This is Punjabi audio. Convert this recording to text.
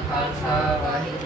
ਖਾਲਸਾ ਵਾਹਿਗੁਰੂ